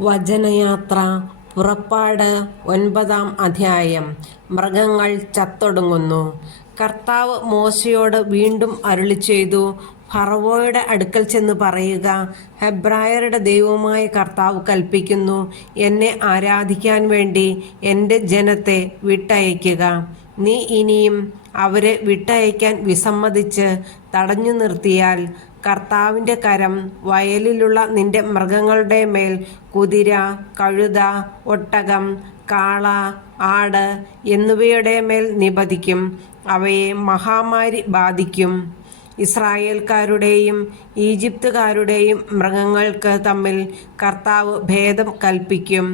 വചനയാത്ര പുറപ്പാട് 9-ാം അധ്യായം. മൃഗങ്ങൾ ചത്തൊടുങ്ങുന്നു. കർത്താവ് മോശയോട് വീണ്ടും അരുളിച്ചെയ്തു, ഫറവോയുടെ അടുക്കൽ ചെന്ന് പറയുക, ഹെബ്രായരുടെ ദൈവമായ കർത്താവ് കൽപ്പിക്കുന്നു, എന്നെ ആരാധിക്കാൻ വേണ്ടി എൻ്റെ ജനത്തെ വിട്ടയയ്ക്കുക. നീ ഇനിയും അവരെ വിട്ടയയ്ക്കാൻ വിസമ്മതിച്ച് തടഞ്ഞു നിർത്തിയാൽ കർത്താവിൻ്റെ കരം വയലിലുള്ള നിന്റെ മൃഗങ്ങളുടെ മേൽ കുതിര, കഴുത, ഒട്ടകം, കാള, ആട് എന്നിവയുടെ മേൽ നിപതിക്കും. അവയെ മഹാമാരി ബാധിക്കും. ഇസ്രായേൽക്കാരുടെയും ഈജിപ്തുകാരുടെയും മൃഗങ്ങൾക്ക് തമ്മിൽ കർത്താവ് ഭേദം കൽപ്പിക്കും.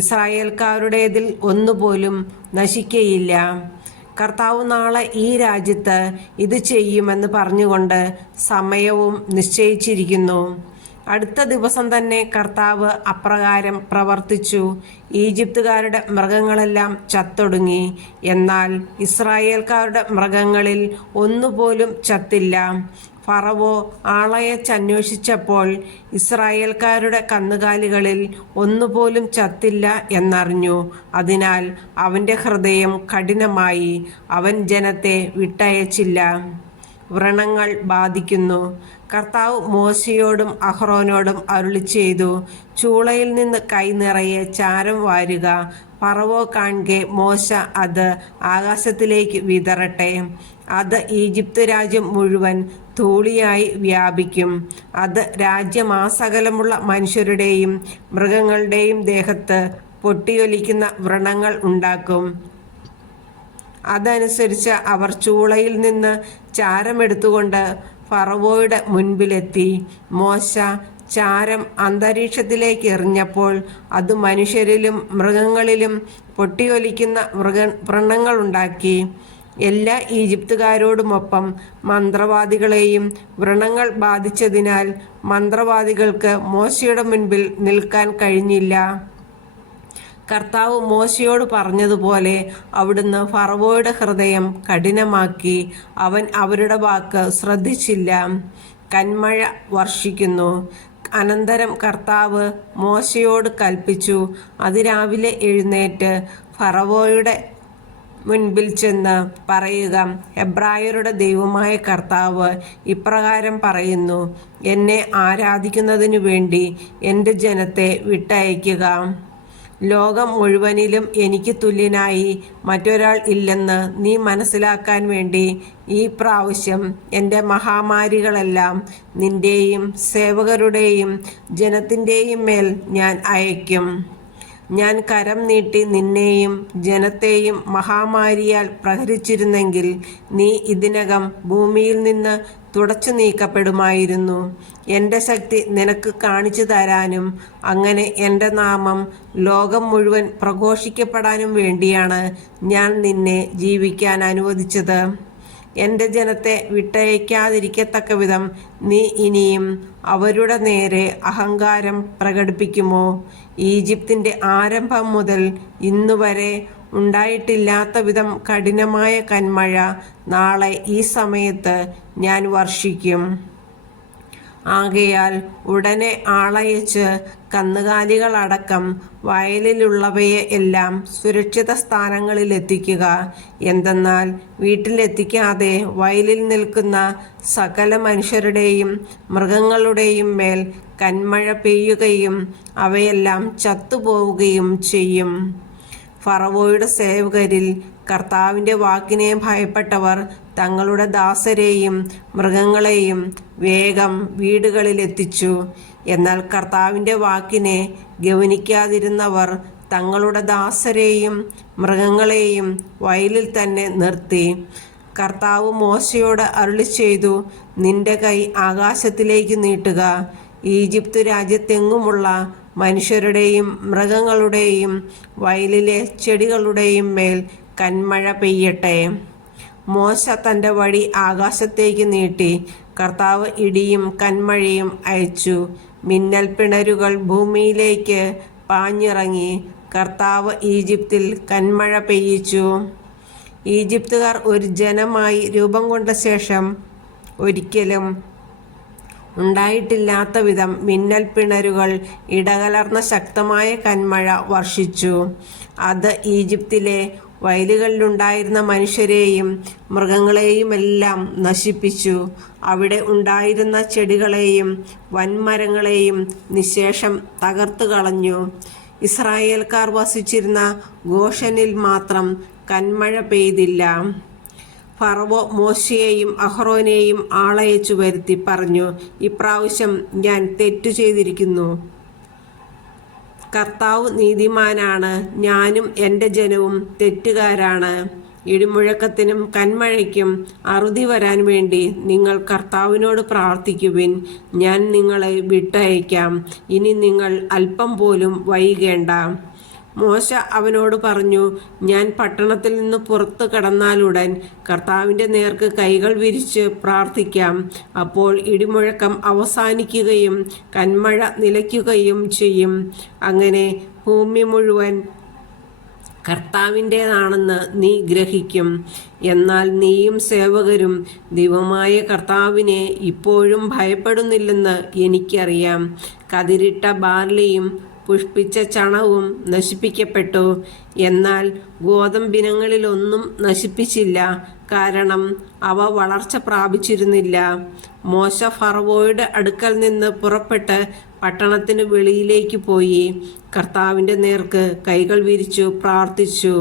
ഇസ്രായേൽക്കാരുടേതിൽ ഒന്നുപോലും നശിക്കയില്ല. കർത്താവ് നാളെ ഈ രാജ്യത്ത് ഇത് ചെയ്യുമെന്ന് പറഞ്ഞുകൊണ്ട് സമയവും നിശ്ചയിച്ചിരിക്കുന്നു. അടുത്ത ദിവസം തന്നെ കർത്താവ് അപ്രകാരം പ്രവർത്തിച്ചു. ഈജിപ്തുകാരുടെ മൃഗങ്ങളെല്ലാം ചത്തൊടുങ്ങി. എന്നാൽ ഇസ്രായേൽക്കാരുടെ മൃഗങ്ങളിൽ ഒന്നുപോലും ചത്തില്ല. ഫറവോ ആളയച്ചന്വേഷിച്ചപ്പോൾ ഇസ്രായേൽക്കാരുടെ കന്നുകാലികളിൽ ഒന്നുപോലും ചത്തില്ല എന്നറിഞ്ഞു. അതിനാൽ അവൻ്റെ ഹൃദയം കഠിനമായി. അവൻ ജനത്തെ വിട്ടയച്ചില്ല. വ്രണങ്ങൾ ബാധിക്കുന്നു. കർത്താവ് മോശയോടും അഹ്റോനോടും അരുളിച്ചെയ്തു, ചൂളയിൽ നിന്ന് കൈ നിറയെ ചാരം വാരുക. ഫറവോ കാൺകെ മോശ അത് ആകാശത്തിലേക്ക് വിതറട്ടെ. അത് ഈജിപ്ത് രാജ്യം മുഴുവൻ ധൂളിയായി വ്യാപിക്കും. അത് രാജ്യമാസകലമുള്ള മനുഷ്യരുടെയും മൃഗങ്ങളുടെയും ദേഹത്ത് പൊട്ടിയൊലിക്കുന്ന വ്രണങ്ങൾ ഉണ്ടാക്കും. അതനുസരിച്ച് അവർ ചൂളയിൽ നിന്ന് ചാരമെടുത്തുകൊണ്ട് ഫറവോയുടെ മുൻപിലെത്തി. മോശ ചാരം അന്തരീക്ഷത്തിലേക്ക് എറിഞ്ഞപ്പോൾ അത് മനുഷ്യരിലും മൃഗങ്ങളിലും പൊട്ടിയൊലിക്കുന്ന വ്രണങ്ങളുണ്ടാക്കി. എല്ലാ ഈജിപ്തുകാരോടുമൊപ്പം മന്ത്രവാദികളെയും വ്രണങ്ങൾ ബാധിച്ചതിനാൽ മന്ത്രവാദികൾക്ക് മോശയുടെ മുൻപിൽ നിൽക്കാൻ കഴിഞ്ഞില്ല. കർത്താവ് മോശയോട് പറഞ്ഞതുപോലെ അവിടുന്ന് ഫറവോയുടെ ഹൃദയം കഠിനമാക്കി. അവൻ അവരുടെ വാക്ക് ശ്രദ്ധിച്ചില്ല. കന്മഴ വർഷിക്കുന്നു. അനന്തരം കർത്താവ് മോശയോട് കൽപ്പിച്ചു, അതിരാവിലെ എഴുന്നേറ്റ് ഫറവോയുടെ മുൻപിൽ ചെന്ന് പറയുക, ഹെബ്രായരുടെ ദൈവമായ കർത്താവ് ഇപ്രകാരം പറയുന്നു, എന്നെ ആരാധിക്കുന്നതിനു വേണ്ടി എൻ്റെ ജനത്തെ വിട്ടയയ്ക്കുക. ലോകം മുഴുവനിലും എനിക്ക് തുല്യനായി മറ്റൊരാൾ ഇല്ലെന്ന് നീ മനസ്സിലാക്കാൻ വേണ്ടി ഈ പ്രാവശ്യം എൻ്റെ മഹാമാരികളെല്ലാം നിൻ്റെയും സേവകരുടെയും ജനത്തിൻ്റെയും മേൽ ഞാൻ അയക്കും. ഞാൻ കരം നീട്ടി നിന്നെയും ജനത്തെയും മഹാമാരിയാൽ പ്രഹരിച്ചിരുന്നെങ്കിൽ നീ ഇതിനകം ഭൂമിയിൽ നിന്ന് തുടച്ചു നീക്കപ്പെടുമായിരുന്നു. എൻ്റെ ശക്തി നിനക്ക് കാണിച്ചു തരാനും അങ്ങനെ എൻ്റെ നാമം ലോകം മുഴുവൻ പ്രഘോഷിക്കപ്പെടാനും വേണ്ടിയാണ് ഞാൻ നിന്നെ ജീവിക്കാൻ അനുവദിച്ചത്. എൻ്റെ ജനത്തെ വിട്ടയക്കാതിരിക്കത്തക്ക വിധം നീ ഇനിയും അവരുടെ നേരെ അഹങ്കാരം പ്രകടിപ്പിക്കുമോ? ഈജിപ്തിൻ്റെ ആരംഭം മുതൽ ഇന്നുവരെ ഉണ്ടായിട്ടില്ലാത്ത വിധം കഠിനമായ കന്മഴ നാളെ ഈ സമയത്ത് ഞാൻ വർഷിക്കും. ആകയാൽ ഉടനെ ആളയച്ച് കന്നുകാലികളടക്കം വയലിലുള്ളവയെ എല്ലാം സുരക്ഷിത സ്ഥാനങ്ങളിലെത്തിക്കുക. എന്തെന്നാൽ വീട്ടിലെത്തിക്കാതെ വയലിൽ നിൽക്കുന്ന സകല മനുഷ്യരുടെയും മൃഗങ്ങളുടെയും മേൽ കന്മഴ പെയ്യുകയും അവയെല്ലാം ചത്തുപോവുകയും ചെയ്യും. ഫറവോയുടെ സേവകരിൽ കർത്താവിൻ്റെ വാക്കിനെ ഭയപ്പെട്ടവർ തങ്ങളുടെ ദാസരെയും മൃഗങ്ങളെയും വേഗം വീടുകളിലെത്തിച്ചു. എന്നാൽ കർത്താവിൻ്റെ വാക്കിനെ ഗൗനിക്കാതിരുന്നവർ തങ്ങളുടെ ദാസരെയും മൃഗങ്ങളെയും വയലിൽ തന്നെ നിർത്തി. കർത്താവ് മോശയോട് അരുളിച്ചെയ്തു, നിന്റെ കൈ ആകാശത്തിലേക്ക് നീട്ടുക. ഈജിപ്ത് രാജ്യത്തെങ്ങുമുള്ള മനുഷ്യരുടെയും മൃഗങ്ങളുടെയും വയലിലെ ചെടികളുടെയും മേൽ കന്മഴ പെയ്യട്ടെ. മോശ തൻ്റെ വടി ആകാശത്തേക്ക് നീട്ടി. കർത്താവ് ഇടിയും കന്മഴയും അയച്ചു. മിന്നൽ പിണരുകൾ ഭൂമിയിലേക്ക് പാഞ്ഞിറങ്ങി. കർത്താവ് ഈജിപ്തിൽ കന്മഴ പെയ്യിച്ചു. ഈജിപ്തുകാർ ഒരു ജനമായി രൂപം കൊണ്ട ശേഷം ഒരിക്കലും ഉണ്ടായിട്ടില്ലാത്ത വിധം മിന്നൽ പിണരുകൾ, ഇടകലർന്ന ശക്തമായ കന്മഴ വർഷിച്ചു. അത് ഈജിപ്തിലെ വയലുകളിലുണ്ടായിരുന്ന മനുഷ്യരെയും മൃഗങ്ങളെയുമെല്ലാം നശിപ്പിച്ചു. അവിടെ ഉണ്ടായിരുന്ന ചെടികളെയും വൻമരങ്ങളെയും നിശേഷം തകർത്തു കളഞ്ഞു. ഇസ്രായേൽക്കാർ വസിച്ചിരുന്ന ഗോഷനിൽ മാത്രം കന്മഴ പെയ്തില്ല. ഫറവോ മോശയെയും അഹ്റോനെയും ആളയച്ചു വരുത്തി പറഞ്ഞു, ഇപ്രാവശ്യം ഞാൻ തെറ്റു ചെയ്തിരിക്കുന്നു. കർത്താവ് നീതിമാനാണ്, ഞാനും എൻ്റെ ജനവും തെറ്റുകാരാണ്. ഇടിമുഴക്കത്തിനും കന്മഴയ്ക്കും അറുതി വരാൻ വേണ്ടി നിങ്ങൾ കർത്താവിനോട് പ്രാർത്ഥിക്കുവിൻ. ഞാൻ നിങ്ങളെ വിട്ടയക്കാം. ഇനി നിങ്ങൾ അല്പം പോലും വൈകേണ്ട. മോശ അവനോട് പറഞ്ഞു, ഞാൻ പട്ടണത്തിൽ നിന്ന് പുറത്തു കടന്നാലുടൻ കർത്താവിൻ്റെ നേർക്ക് കൈകൾ വിരിച്ച് പ്രാർത്ഥിക്കാം. അപ്പോൾ ഇടിമുഴക്കം അവസാനിക്കുകയും കന്മഴ നിലയ്ക്കുകയും ചെയ്യും. അങ്ങനെ ഭൂമി മുഴുവൻ കർത്താവിൻ്റേതാണെന്ന് നീ ഗ്രഹിക്കും. എന്നാൽ നീയും സേവകരും ദൈവമായ കർത്താവിനെ ഇപ്പോഴും ഭയപ്പെടുന്നില്ലെന്ന് എനിക്കറിയാം. കതിരിട്ട ബാർലിയും പുഷ്പിച്ച ചണവും നശിപ്പിക്കപ്പെട്ടു, എന്നാൽ ഗോതമ്പിനങ്ങളിലൊന്നും നശിപ്പിച്ചില്ല, കാരണം അവ വളർച്ച പ്രാപിച്ചിരുന്നില്ല. മോശ ഫറവോയുടെ അടുക്കൽ നിന്ന് പുറപ്പെട്ട് പട്ടണത്തിന് വെളിയിലേക്ക് പോയി കർത്താവിൻ്റെ നേർക്ക് കൈകൾ വിരിച്ചു പ്രാർത്ഥിച്ചു.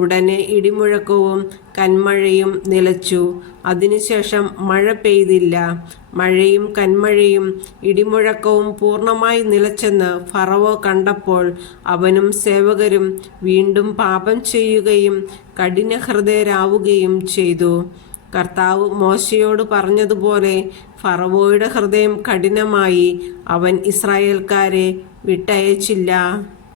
ഉടനെ ഇടിമുഴക്കവും കന്മഴയും നിലച്ചു. അതിനുശേഷം മഴ പെയ്തില്ല. മഴയും കന്മഴയും ഇടിമുഴക്കവും പൂർണ്ണമായി നിലച്ചെന്ന് ഫറവോ കണ്ടപ്പോൾ അവനും സേവകരും വീണ്ടും പാപം ചെയ്യുകയും കഠിനഹൃദയരാവുകയും ചെയ്തു. കർത്താവ് മോശയോട് പറഞ്ഞതുപോലെ ഫറവോയുടെ ഹൃദയം കഠിനമായി. അവൻ ഇസ്രായേൽക്കാരെ വിട്ടയച്ചില്ല.